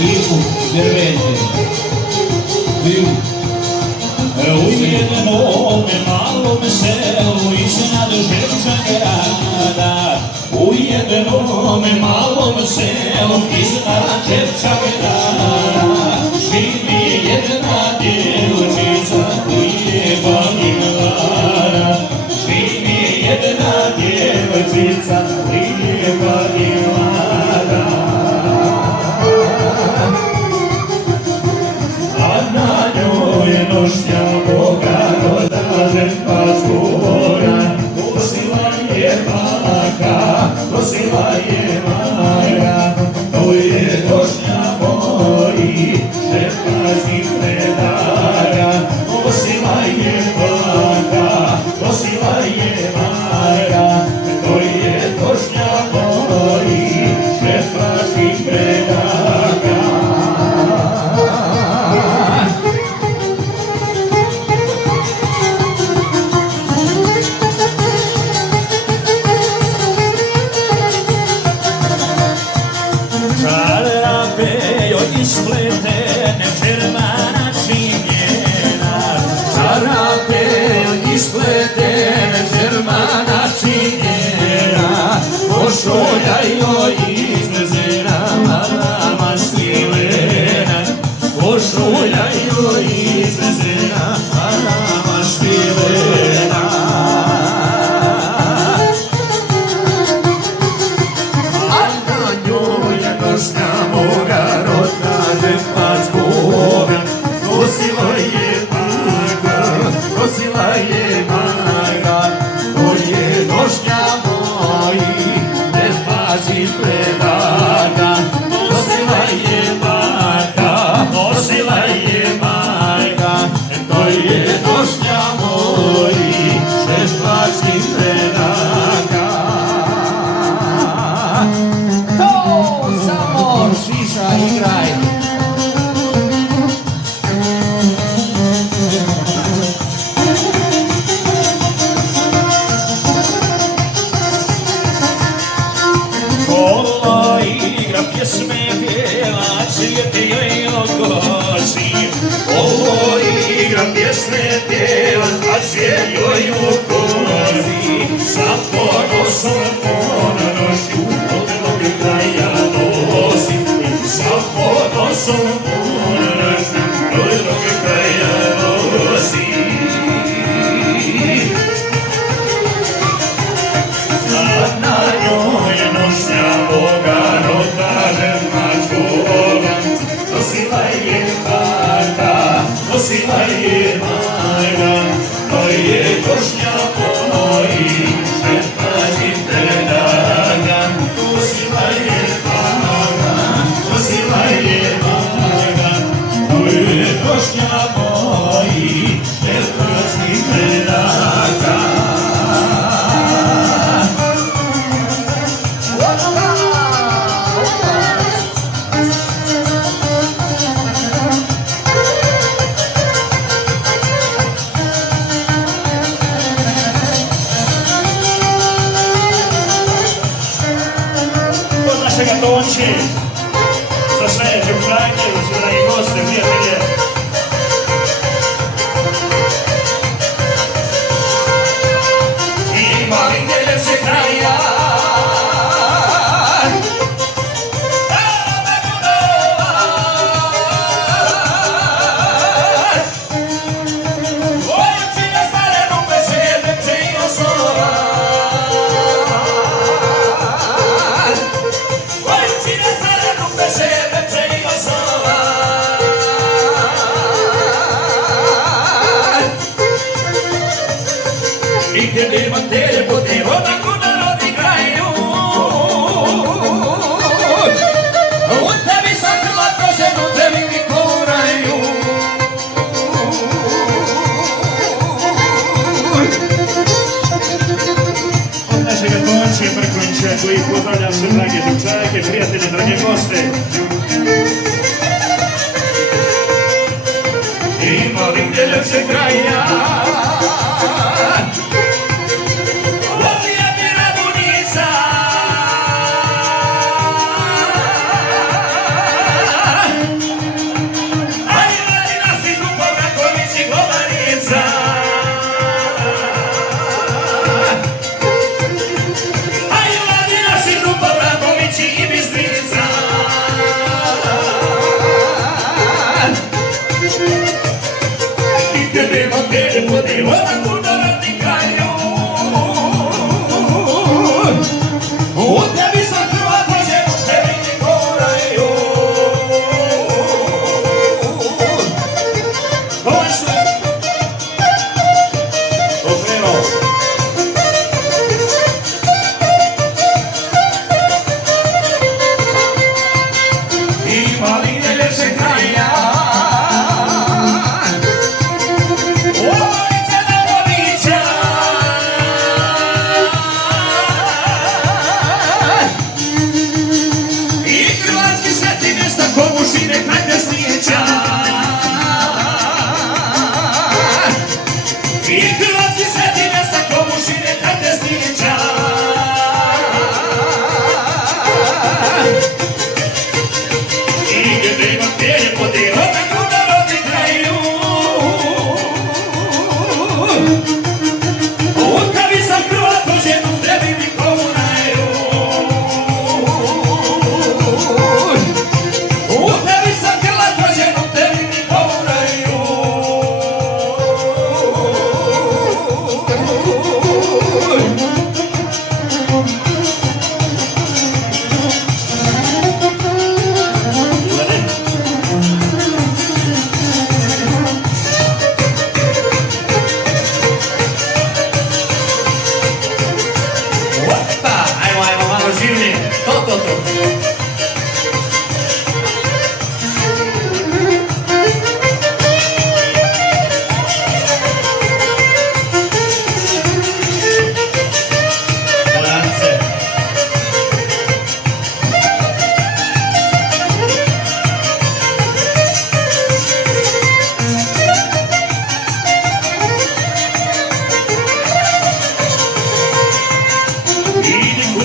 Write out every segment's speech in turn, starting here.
Ekipu Drveće. U jednome malom selu iznad Ževča grada, u jednome malom selu iznad Ževča grada, živi jedna djevčica lijepa i mlada, živi jedna djevčica lijepa i mlada. Nošnja Boga roda žetva zgora, nosila je majka, nosila je majka, to je nošnja moji, žetva znih predara, nosila je majka, nosila je majka, to je nošnja moji, žetva znih predara. Ispletene čermana činjena, čarape ispletene čermana činjena, košulja joj izvezena, mama svilena, košulja joj izvezena, mama svilena. A na njoj je nošnja moga roda, žetva zgora, nosila je majka, nosila je majka, to je nošnja moji, žetva znih predara, nosila je majka, nosila je majka, to je nošnja moji, žetva znih predara. To samo šiša igraj. Kola igra pjesme pjeva, cvijet joj okosi. Kola igra pjesme pjeva, a cvijet joj okosi. Sa ponosom ponoši, od mnoge kraja nosi. Sa ponosom ponoši, od mnoge kraja nosi. Na njoj je nošnja Boga roda žetva zgora, nosila je majka, nosila je majka, to je nošnja moji, žetva znih predara, nosila je majka, nosila je majka, to je nošnja moji, žetva znih predara. Našega Tonči, za sve Ževčake, za sve dragi goste, prijatelje. Ima li gdje ljepše kraja, Vojvođine stare rupe se ljepše i osnova. I gdje nema te ljepote, odako narodi kraju. Od tebi sakrila proženu, tebi mi koraju. Od našega Tončija Mrkonjića, koji pozdravljam sve drage Ževčake, prijatelje, drage goste. Ima li gdje ljepše kraja,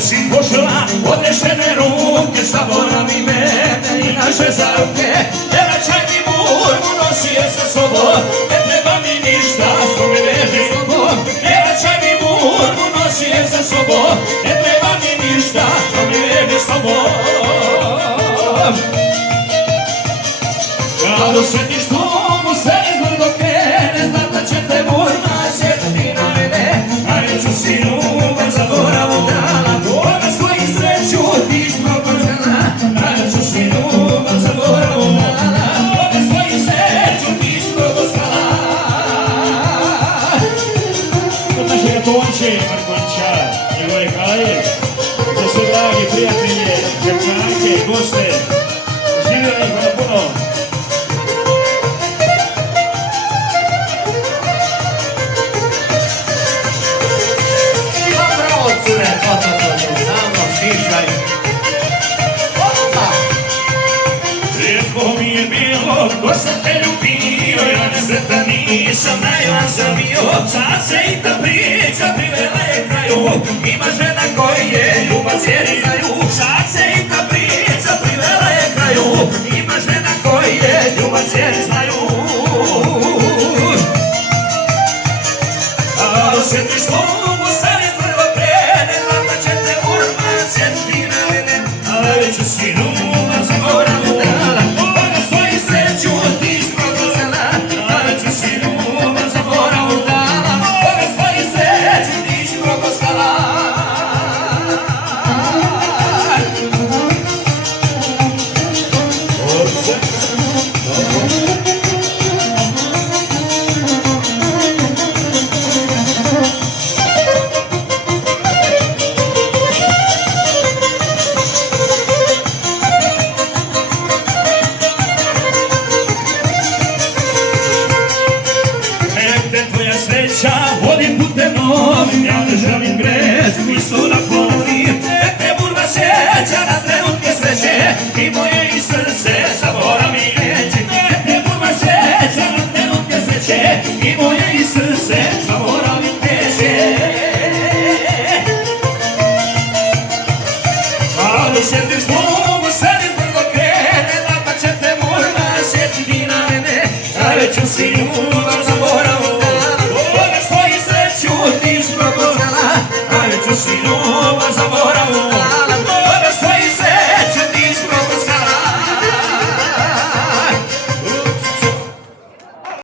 si pošla, odnešene ruke, zaboravi mene i naše zaruke. Vraćaj mi burmu, nosi je sa sobom, ne treba mi ništa, što me veže s tobom. Vraćaj mi burmu, nosi je sa sobom, ne treba mi ništa, što me veže s tobom. Kad osjetiš tugu, sve izvrdo krene, znam da će te burma sjetiti na mene. A neću si ljubav zaboravu dala, ona svoju sreću ti ispropađena. A neću si ljubav zaboravu dala, ona svoju sreću ti ispropađena. Kod našega Tonče Markovića, njegove kraje, za sve dragi prijatelje, djevčanke, goste, živjeli ih hvala puno. Lijepo mi je bilo, ko sam te ljubio, ja ne znam da nisam najlazan bio. Sad se i ta priča privela je kraju, ima žena koji je ljubav cijeli znaju. Sad se i ta priča privela je kraju, ima žena koji je ljubav cijeli znaju.